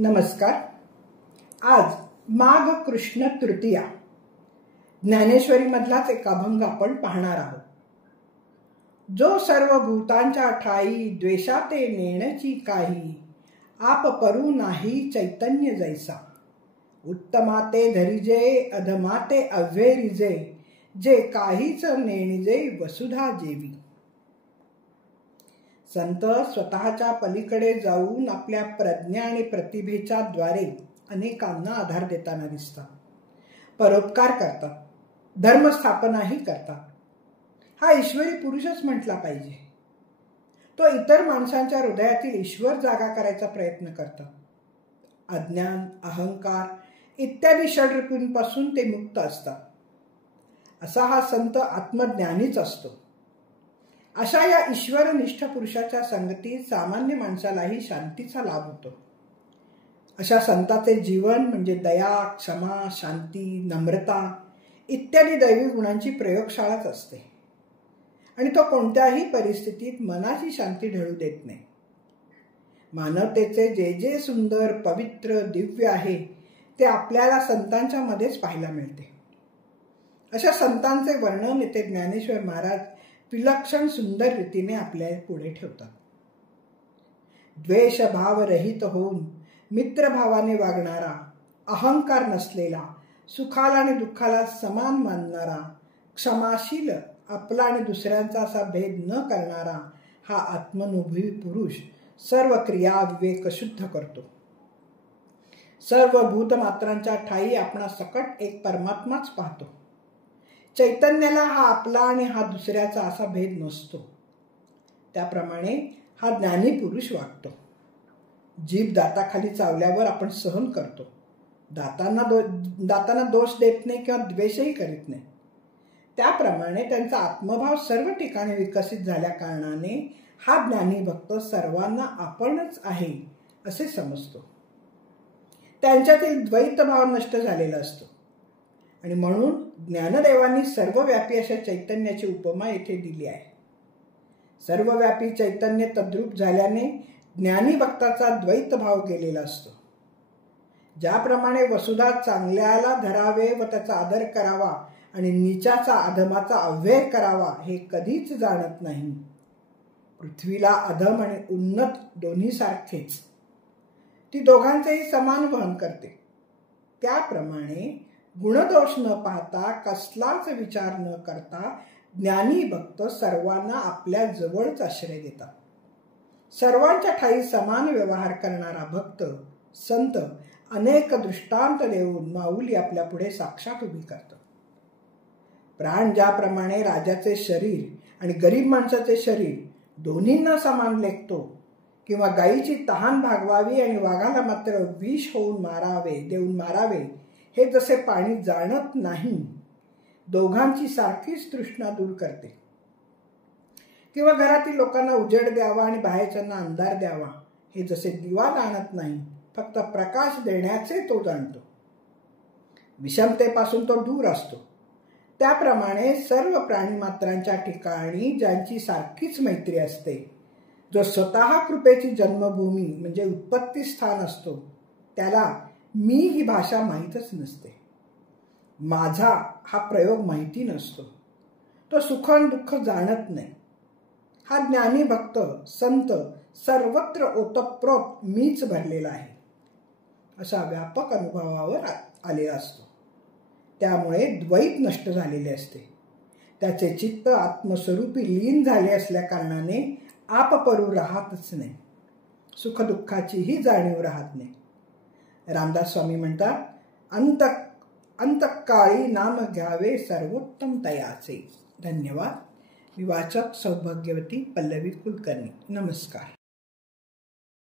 नमस्कार. आज माघ कृष्ण तृतीया ज्ञानेश्वरी मधलाच एक अभंग आपण पाहणार आहोत. जो सर्व भूतांच्या ठाई द्वेषाते नेणची काही, आप परू नाही चैतन्य जैसा. उत्तमाते धरिजे अधमाते अव्हेरिजे, जे काहीच नेणिजे वसुधा जेवी. संत स्वतःच्या पलीकडे जाऊन आपल्या प्रज्ञा आणि प्रतिभेच्या द्वारे अनेकांना आधार देताना दिसतात, परोपकार करतात, धर्मस्थापनाही करतात. हा ईश्वरी पुरुषच म्हटला पाहिजे. तो इतर माणसांच्या हृदयातील ईश्वर जागा करायचा प्रयत्न करतात. अज्ञान, अहंकार इत्यादी षड्रिपूंपासून ते मुक्त असतात. असा हा संत आत्मज्ञानीच असतो. अशा या ईश्वरनिष्ठ पुरुषाच्या संगतीत सामान्य माणसालाही शांतीचा लाभ होतो. अशा संताचे जीवन म्हणजे दया, क्षमा, शांती, नम्रता इत्यादी दैवी गुणांची प्रयोगशाळाच असते. आणि तो कोणत्याही परिस्थितीत मनाची शांती ढळू देत नाही. मानवतेचे जे जे सुंदर, पवित्र, दिव्य आहे ते आपल्याला संतांच्या मध्येच पाहायला मिळते. अशा संतांचे वर्णन येथे ज्ञानेश्वर महाराज विलक्षण सुंदर रीतीने आपल्या पुढे ठेवतात. द्वेष भाव रहित होऊन मित्रभावाने वागणारा, अहंकार नसलेला, सुखाला आणि दुःखाला समान मानणारा, क्षमाशील, आपला आणि दुसऱ्यांचा असा भेद न करणारा हा आत्मनुभवी पुरुष सर्व क्रिया विवेक शुद्ध करतो. सर्व भूतमात्रांच्या ठाई आपणा सकट एक परमात्माच पाहतो. चैतन्याला हा आपला आणि हा दुसऱ्याचा असा भेद नसतो. त्याप्रमाणे हा ज्ञानी पुरुष वागतो. जीभ दाताखाली चावल्यावर आपण सहन करतो. दातांना दोष देत नाही किंवा द्वेषही करीत नाही. त्याप्रमाणे त्यांचा आत्मभाव सर्व ठिकाणी विकसित झाल्या कारणाने हा ज्ञानी भक्त सर्वांना आपणच आहे असे समजतो. त्यांच्यातील द्वैतभाव नष्ट झालेला असतो. आणि म्हणून ज्ञानदेवांनी सर्वव्यापी अशा चैतन्याची उपमा येथे दिली आहे. सर्वव्यापी चैतन्य तद्रूप झाल्याने ज्ञानी भक्ताचा द्वैतभाव गेलेला असतो. ज्याप्रमाणे वसुधा चांगल्याला धरावे व त्याचा आदर करावा आणि नीचाचा अधमाचा अव्यय करावा हे कधीच जाणत नाही. पृथ्वीला अधम आणि उन्नत दोन्ही सारखेच, ती दोघांचेही समान वहन करते. त्याप्रमाणे गुणदोष न पाहता, कसलाच विचार न करता ज्ञानी भक्त सर्वांना आपल्या जवळच आश्रय देतात. सर्वांच्या ठाई समान व्यवहार करणारा भक्त संत अनेक दृष्टांत देऊन माऊली आपल्या पुढे साक्षात उभी करतात. प्राण ज्याप्रमाणे राजाचे शरीर आणि गरीब माणसाचे शरीर दोन्हींना समान लेखतो, किंवा गायीची तहान भागवावी आणि वाघाला मात्र विष देऊन मारावे हे जसे पाणी जाणत नाही, दोघांची सारखीच तृष्णा दूर करते, किंवा घरातील लोकांना उजेड द्यावा आणि बाहेरच्यांना अंधार द्यावा हे जसे दिवा जाणत नाही, फक्त प्रकाश देण्याचे तो जाणतो, विषमतेपासून तो दूर असतो, त्याप्रमाणे सर्व प्राणीमात्रांच्या ठिकाणी ज्यांची सारखीच मैत्री असते, जो स्वतः कृपेची जन्मभूमी म्हणजे उत्पत्ती स्थान असतो, त्याला मी ही भाषा माहीतच नसते. माझा हा प्रयोग माहिती नसतो. तो सुख आणि दुःख जाणत नाही. हा ज्ञानी भक्त संत सर्वत्र ओतप्रोत मीच भरलेला आहे असा व्यापक अनुभवावर आलेला असतो. त्यामुळे द्वैत नष्ट झालेले असते. त्याचे चित्त आत्मस्वरूपी लीन झाले असल्या कारणाने आपपरू राहतच नाही. सुखदुःखाचीही जाणीव राहत नाही. रामदास स्वामी म्हणतात, अंतकाळी नाम घ्यावे सर्वोत्तम तयाचे. धन्यवाद. मी वाचक सौभाग्यवती पल्लवी कुलकर्णी. नमस्कार.